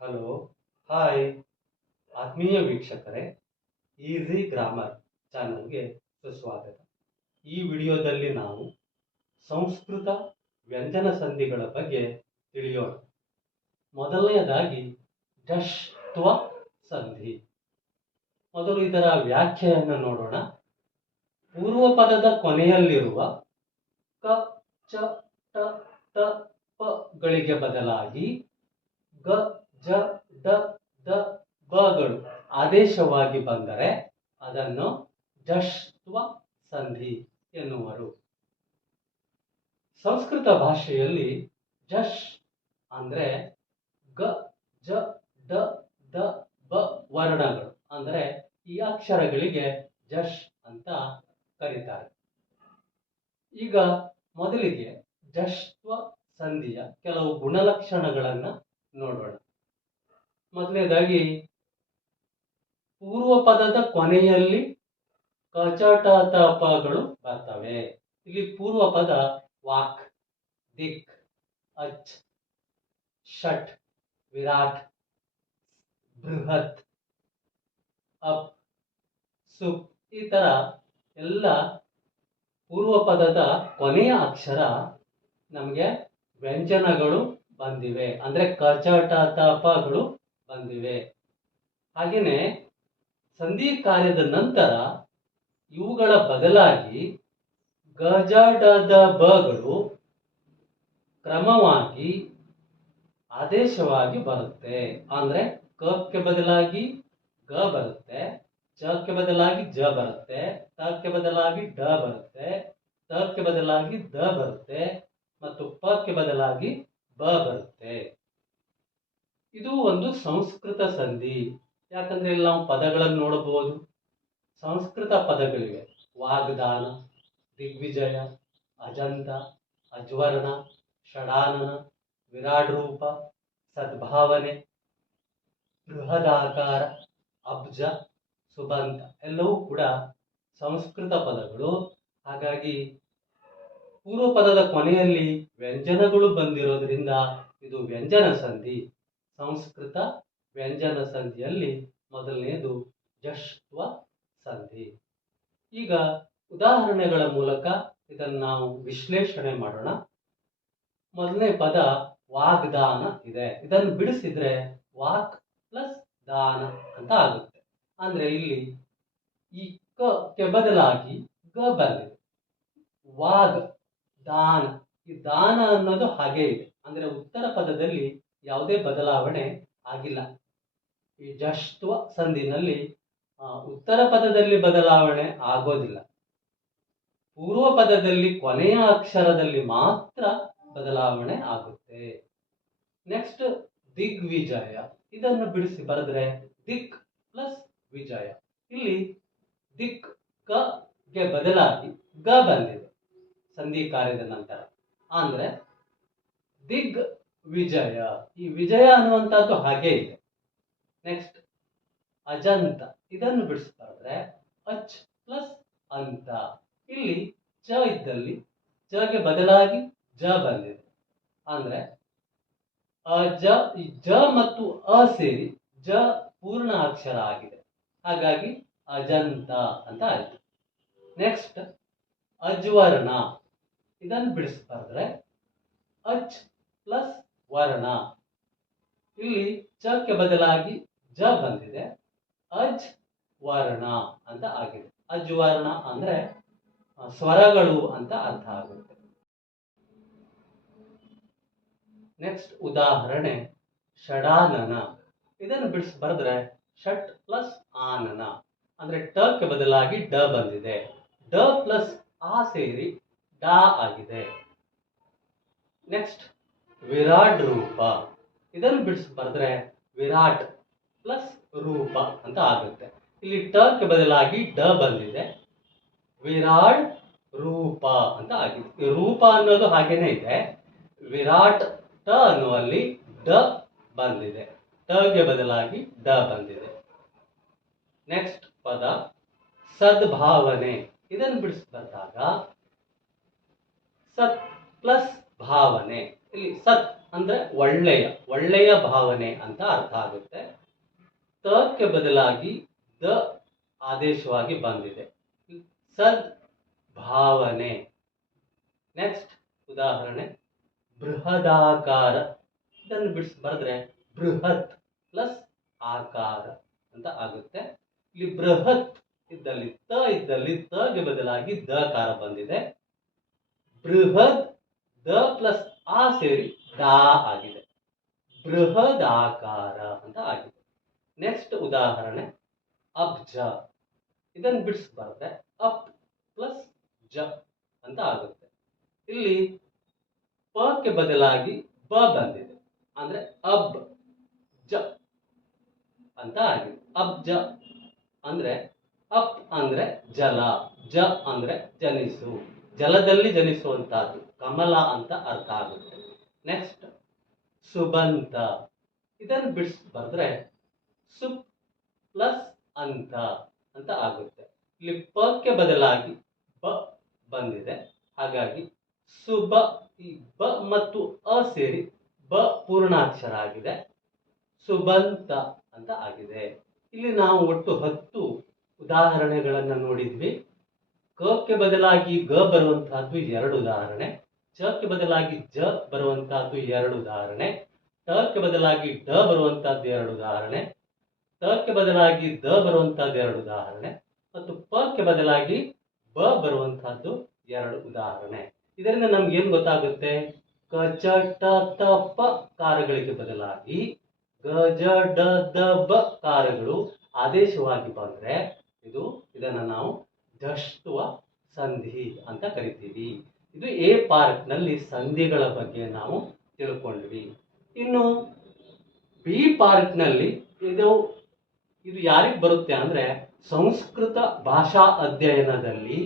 Hello, hi ಆತ್ಮೀಯ ವೀಕ್ಷಕರೇ, easy grammar ಚಾನಲ್ಗೆ ಸುಸ್ವಾಗತ. ಈ ವಿಡಿಯೋದಲ್ಲಿ ನಾವು ಸಂಸ್ಕೃತ ವ್ಯಂಜನ ಸಂಧಿಗಳ ಬಗ್ಗೆ ತಿಳಿಯೋಣ. ಮೊದಲನೆಯದಾಗಿ ಢಶ್ತ್ವ ಸಂಧಿ. ಮೊದಲು ಇದರ ವ್ಯಾಖ್ಯೆಯನ್ನು ನೋಡೋಣ. ಪೂರ್ವ ಪದದ ಕೊನೆಯಲ್ಲಿರುವ ಕ, ಚ, ಟ, ತ, ಪ ಗಳಿಗೆ ಬದಲಾಗಿ ಗ, ಜ, ಡ, ದ, ಬಗಳು ಆದೇಶವಾಗಿ ಬಂದರೆ ಅದನ್ನು ಢಶ್ತ್ವ ಸಂಧಿ ಎನ್ನುವರು. ಸಂಸ್ಕೃತ ಭಾಷೆಯಲ್ಲಿ ಢಶ್ ಅಂದ್ರೆ ಗ, ಜ, ಡ, ದ, ಬ ವರ್ಣಗಳು, ಅಂದ್ರೆ ಈ ಅಕ್ಷರಗಳಿಗೆ ಢಶ್ ಅಂತ ಕರೀತಾರೆ. ಈಗ ಮೊದಲಿಗೆ ಢಶ್ತ್ವ ಸಂಧಿಯ ಕೆಲವು ಗುಣಲಕ್ಷಣಗಳನ್ನ ನೋಡೋಣ. ಮೊದಲನೇದಾಗಿ ಪೂರ್ವ ಪದದ ಕೊನೆಯಲ್ಲಿ ಕಚಟತಪಗಳು ಬರ್ತವೆ. ಇಲ್ಲಿ ಪೂರ್ವ ಪದ ವಾಕ್, ದಿಕ್, ಅಚ್, ಷಟ್, ವಿರಾಟ್, ಬೃಹತ್, ಅಪ್, ಸುಪ್ ಈ ತರ ಎಲ್ಲ ಪೂರ್ವ ಪದದ ಕೊನೆಯ ಅಕ್ಷರ ನಮಗೆ ವ್ಯಂಜನಗಳು ಬಂದಿವೆ, ಅಂದ್ರೆ ಕಚಟತಪಗಳು ಬಂದಿವೆ. ಹಾಗೇನೆ ಸಂಧಿ ಕಾರ್ಯದ ನಂತರ ಇವುಗಳ ಬದಲಾಗಿ ಗಜಡದ ಬಗಳು ಕ್ರಮವಾಗಿ ಆದೇಶವಾಗಿ ಬರುತ್ತೆ. ಅಂದ್ರೆ ಕಕ್ಕೆ ಬದಲಾಗಿ ಗ ಬರುತ್ತೆ, ಚಕ್ಕೆ ಬದಲಾಗಿ ಜ ಬರುತ್ತೆ, ತಕ್ಕೆ ಬದಲಾಗಿ ಡ ಬರುತ್ತೆ, ತಕ್ಕೆ ಬದಲಾಗಿ ದ ಬರುತ್ತೆ ಮತ್ತು ಪಕ್ಕೆ ಬದಲಾಗಿ ಬ ಬರುತ್ತೆ. ಇದು ಒಂದು ಸಂಸ್ಕೃತ ಸಂಧಿ. ಯಾಕಂದ್ರೆ ಇಲ್ಲಿ ನಾವು ಪದಗಳನ್ನು ನೋಡಬಹುದು. ಸಂಸ್ಕೃತ ಪದಗಳಿವೆ: ವಾಗ್ದಾನ, ದಿಗ್ವಿಜಯ, ಅಜಂತ, ಅಜ್ವರ್ಣ, ಷಡಾನನ, ವಿರಾಟ್ ರೂಪ, ಸದ್ಭಾವನೆ, ಬೃಹದಾಕಾರ, ಅಬ್ಜ, ಸುಬಂತ ಎಲ್ಲವೂ ಕೂಡ ಸಂಸ್ಕೃತ ಪದಗಳು. ಹಾಗಾಗಿ ಪೂರ್ವ ಪದದ ಕೊನೆಯಲ್ಲಿ ವ್ಯಂಜನಗಳು ಬಂದಿರೋದ್ರಿಂದ ಇದು ವ್ಯಂಜನ ಸಂಧಿ. ಸಂಸ್ಕೃತ ವ್ಯಂಜನ ಸಂಧಿಯಲ್ಲಿ ಮೊದಲನೆಯದು ಢಶ್ತ್ವ ಸಂಧಿ. ಈಗ ಉದಾಹರಣೆಗಳ ಮೂಲಕ ಇದನ್ನು ನಾವು ವಿಶ್ಲೇಷಣೆ ಮಾಡೋಣ. ಮೊದಲನೇ ಪದ ವಾಗ್ದಾನ ಇದೆ. ಇದನ್ನು ಬಿಡಿಸಿದ್ರೆ ವಾಕ್ ಪ್ಲಸ್ ದಾನ ಅಂತ ಆಗುತ್ತೆ. ಅಂದ್ರೆ ಇಲ್ಲಿ ಈ ಕೆ ಬದಲಾಗಿ ಗ ಬಂದಿದೆ. ವಾಗ್ ದಾನ, ಈ ದಾನ ಅನ್ನೋದು ಹಾಗೆ ಇದೆ. ಅಂದ್ರೆ ಉತ್ತರ ಪದದಲ್ಲಿ ಯಾವುದೇ ಬದಲಾವಣೆ ಆಗಿಲ್ಲ. ಈ ಢಶ್ತ್ವ ಸಂಧಿನಲ್ಲಿ ಉತ್ತರ ಪದದಲ್ಲಿ ಬದಲಾವಣೆ ಆಗೋದಿಲ್ಲ. ಪೂರ್ವ ಪದದಲ್ಲಿ ಕೊನೆಯ ಅಕ್ಷರದಲ್ಲಿ ಮಾತ್ರ ಬದಲಾವಣೆ ಆಗುತ್ತೆ. ನೆಕ್ಸ್ಟ್ ದಿಗ್ವಿಜಯ. ಇದನ್ನು ಬಿಡಿಸಿ ಬರೆದ್ರೆ ದಿಕ್ ಪ್ಲಸ್ ವಿಜಯ. ಇಲ್ಲಿ ದಿಕ್ ಕ ಗೆ ಬದಲಾಗಿ ಗ ಬಂದಿದೆ ಸಂಧಿ ಕಾರ್ಯದ ನಂತರ. ಅಂದ್ರೆ ದಿಗ್ ವಿಜಯ, ಈ ವಿಜಯ ಅನ್ನುವಂಥದ್ದು ಹಾಗೆ ಇದೆ. ನೆಕ್ಸ್ಟ್ ಅಜಂತ. ಇದನ್ನು ಬಿಡಿಸ್ಬಾರ್ದ್ರೆ ಅಚ್ ಪ್ಲಸ್ ಅಂತ. ಇಲ್ಲಿ ಚ ಇದ್ದಲ್ಲಿ ಚಗೆ ಬದಲಾಗಿ ಜ ಬಂದಿದೆ. ಅಂದ್ರೆ ಜ ಮತ್ತು ಅ ಸೇರಿ ಜ ಪೂರ್ಣ ಅಕ್ಷರ ಆಗಿದೆ. ಹಾಗಾಗಿ ಅಜಂತ ಅಂತ ಆಯ್ತು. ನೆಕ್ಸ್ಟ್ ಅಜ್ವರ್ಣ. ಇದನ್ನು ಬಿಡಿಸ್ಬಾರ್ದ್ರೆ ಅಚ್ ಪ್ಲಸ್ ವರ್ಣ. ಇಲ್ಲಿ ಚಕ್ಕೆ ಬದಲಾಗಿ ಜ ಬಂದಿದೆ, ಅಜ್ ವರ್ಣ ಅಂತ ಆಗಿದೆ. ಅಜ್ವರ್ಣ ಅಂದ್ರೆ ಸ್ವರಗಳು ಅಂತ ಅರ್ಥ ಆಗುತ್ತೆ. ನೆಕ್ಸ್ಟ್ ಉದಾಹರಣೆ ಷಡಾನನ. ಇದನ್ನು ಬಿಡಿಸಿ ಬರೆದ್ರೆ ಷಟ್ ಪ್ಲಸ್ ಆನನ. ಅಂದ್ರೆ ಟಕ್ಕೆ ಬದಲಾಗಿ ಡ ಬಂದಿದೆ, ಡ ಪ್ಲಸ್ ಆ ಸೇರಿ ಡಾ ಆಗಿದೆ. ನೆಕ್ಸ್ಟ್ ವಿರಾಟ್ ರೂಪ. ಇದನ್ನು ಬಿಡಿಸಿ ಬರೆದ್ರೆ ವಿರಾಟ್ ಪ್ಲಸ್ ರೂಪ ಅಂತ ಆಗುತ್ತೆ. ಇಲ್ಲಿ ಟಕ್ಕೆ ಬದಲಾಗಿ ಡ ಬಂದಿದೆ, ವಿರಾಟ್ ರೂಪ ಅಂತ ಆಗಿದೆ. ರೂಪ ಅನ್ನೋದು ಹಾಗೇನೆ ಇದೆ. ವಿರಾಟ್ ಟ ಅನ್ನುವಲ್ಲಿ ಡ ಬಂದಿದೆ, ಟಗೆ ಬದಲಾಗಿ ಡ ಬಂದಿದೆ. ನೆಕ್ಸ್ಟ್ ಪದ ಸದ್ಭಾವನೆ. ಇದನ್ನು ಬಿಡಿಸಿ ಬಂದಾಗ ಸತ್ ಪ್ಲಸ್ ಭಾವನೆ. ಇಲ್ಲಿ ಸತ್ ಅಂದ್ರೆ ಒಳ್ಳೆಯ ಒಳ್ಳೆಯ ಭಾವನೆ ಅಂತ ಅರ್ಥ ಆಗುತ್ತೆ. ತಕ್ಕೆ ಬದಲಾಗಿ ದ ಆದೇಶವಾಗಿ ಬಂದಿದೆ. ಸದ್ ಭಾವನೆ. ನೆಕ್ಸ್ಟ್ ಉದಾಹರಣೆ ಬೃಹದಾಕಾರ. ಇದನ್ನು ಬರೆದ್ರೆ ಬೃಹತ್ ಪ್ಲಸ್ ಆಕಾರ ಅಂತ ಆಗುತ್ತೆ. ಇಲ್ಲಿ ಬೃಹತ್ ಇದ್ದಲ್ಲಿ ತಗೆ ಬದಲಾಗಿ ದಕಾರ ಬಂದಿದೆ. ಬೃಹದ್ ದ ಪ್ಲಸ್ ಆ ಸೇರಿ ದಾ ಆಗಿದೆ. ಬೃಹದಾಕಾರ ಅಂತ ಆಗಿದೆ. ನೆಕ್ಸ್ಟ್ ಉದಾಹರಣೆ ಅಬ್ಜ. ಇದನ್ನು ಬರೆದ್ರೆ ಅಪ್ ಪ್ಲಸ್ ಜ ಅಂತ ಆಗುತ್ತೆ. ಇಲ್ಲಿ ಪಕ್ಕೆ ಬದಲಾಗಿ ಬ ಬಂದಿದೆ, ಅಂದ್ರೆ ಅಬ್ ಜ ಅಂತ ಆಗಿದೆ. ಅಬ್ಜ ಅಂದ್ರೆ ಅಪ್ ಅಂದ್ರೆ ಜಲ, ಜ ಅಂದ್ರೆ ಜನಿಸು, ಜಲದಲ್ಲಿ ಜನಿಸುವಂತಹದ್ದು, ಕಮಲ ಅಂತ ಅರ್ಥ ಆಗುತ್ತೆ. ನೆಕ್ಸ್ಟ್ ಸುಬಂತ. ಇದನ್ನು ಬರೆದ್ರೆ ಸುಪ್ ಪ್ಲಸ್ ಅಂತ ಆಗುತ್ತೆ. ಇಲ್ಲಿ ಪಕ್ಕೆ ಬದಲಾಗಿ ಬ ಬಂದಿದೆ, ಹಾಗಾಗಿ ಸುಬ. ಈ ಬ ಮತ್ತು ಅ ಸೇರಿ ಬ ಪೂರ್ಣಾಕ್ಷರ ಆಗಿದೆ, ಸುಬಂತ ಅಂತ ಆಗಿದೆ. ಇಲ್ಲಿ ನಾವು ಒಟ್ಟು 10 ಉದಾಹರಣೆಗಳನ್ನು ನೋಡಿದ್ವಿ. ಕಕ್ಕೆ ಬದಲಾಗಿ ಗ ಬರುವಂತಹದ್ದು 2 ಉದಾಹರಣೆ, ಚಕ್ಕೆ ಬದಲಾಗಿ ಜ ಬರುವಂತಹದ್ದು 2 ಉದಾಹರಣೆ, ಟಕ್ಕೆ ಬದಲಾಗಿ ಡ ಬರುವಂತಹದ್ದು 2 ಉದಾಹರಣೆ, ತಕ್ಕೆ ಬದಲಾಗಿ ದ ಬರುವಂತಹದ್ದು 2 ಉದಾಹರಣೆ, ಮತ್ತು ಪಕ್ಕೆ ಬದಲಾಗಿ ಬ ಬರುವಂತಹದ್ದು 2 ಉದಾಹರಣೆ. ಇದರಿಂದ ನಮ್ಗೆ ಏನ್ ಗೊತ್ತಾಗುತ್ತೆ? ಕ ಚ ಟ ತ ಪ ಕಾರಗಳಿಗೆ ಬದಲಾಗಿ ಗ ಜ ಡ ದ ಬ ಕಾರಗಳು ಆದೇಶವಾಗಿ ಬಂದ್ರೆ ಇದನ್ನ ನಾವು ಜಷ್ಟ್ವ ಸಂಧಿ ಅಂತ ಕರಿತೀವಿ. ಇದು ಎ ಪಾರ್ಟ್ ನಲ್ಲಿ ಸಂಧಿಗಳ ಬಗ್ಗೆ ನಾವು ತಿಳ್ಕೊಂಡ್ವಿ. ಇನ್ನು ಬಿ ಪಾರ್ಟ್ ನಲ್ಲಿ ಇದು ಯಾರಿಗೆ ಬರುತ್ತೆ ಅಂದ್ರೆ ಸಂಸ್ಕೃತ ಭಾಷಾ ಅಧ್ಯಯನದಲ್ಲಿ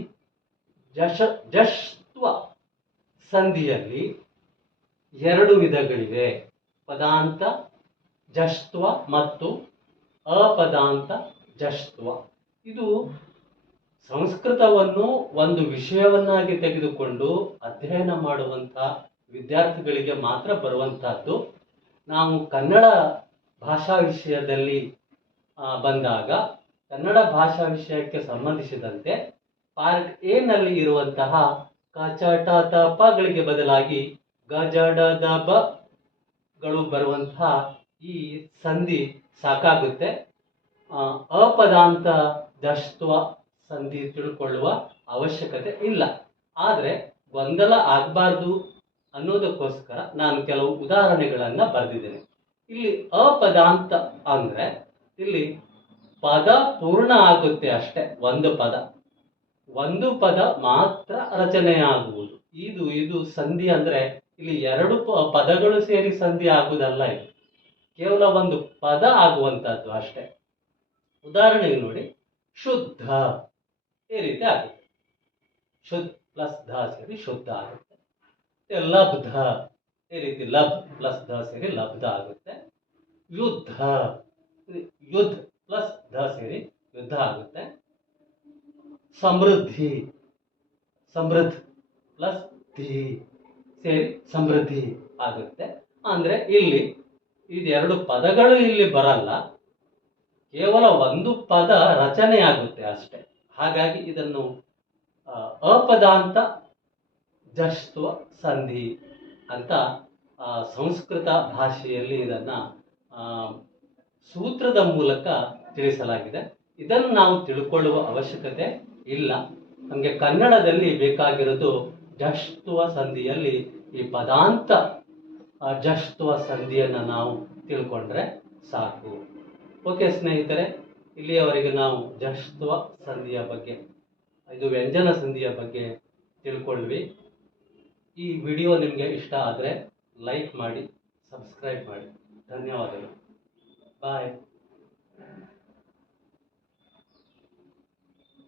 ಜಷ್ಟ್ವ ಸಂಧಿಯಲ್ಲಿ 2 ವಿಧಗಳಿವೆ. ಪದಾಂತ ಜಷ್ಟ್ವ ಮತ್ತು ಅಪದಾಂತ ಜಷ್ಟ್ವ. ಇದು ಸಂಸ್ಕೃತವನ್ನು ಒಂದು ವಿಷಯವನ್ನಾಗಿ ತೆಗೆದುಕೊಂಡು ಅಧ್ಯಯನ ಮಾಡುವಂತಹ ವಿದ್ಯಾರ್ಥಿಗಳಿಗೆ ಮಾತ್ರ ಬರುವಂತಹದ್ದು. ನಾವು ಕನ್ನಡ ಭಾಷಾ ವಿಷಯದಲ್ಲಿ ಬಂದಾಗ ಕನ್ನಡ ಭಾಷಾ ವಿಷಯಕ್ಕೆ ಸಂಬಂಧಿಸಿದಂತೆ ಪಾರ್ಟ್ ಎ ನಲ್ಲಿ ಇರುವಂತಹ ಕ ಚ ಟ ತ ಪ ಗಳಿಗೆ ಬದಲಾಗಿ ಗ ಜ ಡ ದ ಬ ಗಳು ಬರುವಂತಹ ಈ ಸಂಧಿ ಸಾಕಾಗುತ್ತೆ. ಅಪದಾಂತ ಜಷ್ಟ್ವ ಸಂಧಿ ತಿಳ್ಕೊಳ್ಳುವ ಅವಶ್ಯಕತೆ ಇಲ್ಲ. ಆದ್ರೆ ಗೊಂದಲ ಆಗಬಾರ್ದು ಅನ್ನೋದಕ್ಕೋಸ್ಕರ ನಾನು ಕೆಲವು ಉದಾಹರಣೆಗಳನ್ನ ಬರೆದಿದ್ದೇನೆ. ಇಲ್ಲಿ ಅಪದಾಂತ ಅಂದ್ರೆ ಇಲ್ಲಿ ಪದ ಪೂರ್ಣ ಆಗುತ್ತೆ ಅಷ್ಟೇ, ಒಂದು ಪದ ಮಾತ್ರ ರಚನೆಯಾಗುವುದು. ಇದು ಸಂಧಿ ಅಂದ್ರೆ ಇಲ್ಲಿ 2 ಪದಗಳು ಸೇರಿ ಸಂಧಿ ಆಗುವುದಲ್ಲ, ಇದು ಕೇವಲ ಒಂದು ಪದ ಆಗುವಂತಹದ್ದು ಅಷ್ಟೇ. ಉದಾಹರಣೆಗೆ ನೋಡಿ, ಶುದ್ಧ ಈ ರೀತಿ ಆಗುತ್ತೆ. ಶುದ್ಧ ಪ್ಲಸ್ ಧ ಸೇರಿ ಶುದ್ಧ ಆಗುತ್ತೆ. ಲಬ್ಧ ಈ ರೀತಿ ಲಬ್ ಪ್ಲಸ್ ಧ ಸೇರಿ ಲಬ್ಧ ಆಗುತ್ತೆ. ಯುದ್ಧ ಯುದ್ಧ ಪ್ಲಸ್ ಧ ಸೇರಿ ಯುದ್ಧ ಆಗುತ್ತೆ. ಸಮೃದ್ಧಿ ಸಮೃದ್ಧ ಪ್ಲಸ್ ಧಿ ಸೇರಿ ಸಮೃದ್ಧಿ ಆಗುತ್ತೆ. ಅಂದ್ರೆ ಇಲ್ಲಿ 2 ಪದಗಳು ಇಲ್ಲಿ ಬರಲ್ಲ, ಕೇವಲ ಒಂದು ಪದ ರಚನೆ ಆಗುತ್ತೆ ಅಷ್ಟೇ. ಹಾಗಾಗಿ ಇದನ್ನು ಅಪದಾಂತ ಜಷ್ಟ್ವ ಸಂಧಿ ಅಂತ ಸಂಸ್ಕೃತ ಭಾಷೆಯಲ್ಲಿ ಇದನ್ನ ಸೂತ್ರದ ಮೂಲಕ ತಿಳಿಸಲಾಗಿದೆ. ಇದನ್ನು ನಾವು ತಿಳ್ಕೊಳ್ಳುವ ಅವಶ್ಯಕತೆ ಇಲ್ಲ. ನಮಗೆ ಕನ್ನಡದಲ್ಲಿ ಬೇಕಾಗಿರೋದು ಜಷ್ಟ್ವ ಸಂಧಿಯಲ್ಲಿ ಈ ಪದಾಂತ ಜಷ್ಟ್ವ ಸಂಧಿಯನ್ನು ನಾವು ತಿಳ್ಕೊಂಡ್ರೆ ಸಾಕು. ಓಕೆ ಸ್ನೇಹಿತರೆ, ಇಲ್ಲಿಯವರೆಗೆ ನಾವು ಜಷ್ಟ್ವ ಸಂಧಿಯ ಬಗ್ಗೆ, ಇದು ವ್ಯಂಜನ ಸಂಧಿಯ ಬಗ್ಗೆ ತಿಳ್ಕೊಂಡ್ವಿ. ಈ ವಿಡಿಯೋ ನಿಮಗೆ ಇಷ್ಟ ಆದರೆ ಲೈಕ್ ಮಾಡಿ, ಸಬ್ಸ್ಕ್ರೈಬ್ ಮಾಡಿ. ಧನ್ಯವಾದಗಳು. ಬಾಯ್.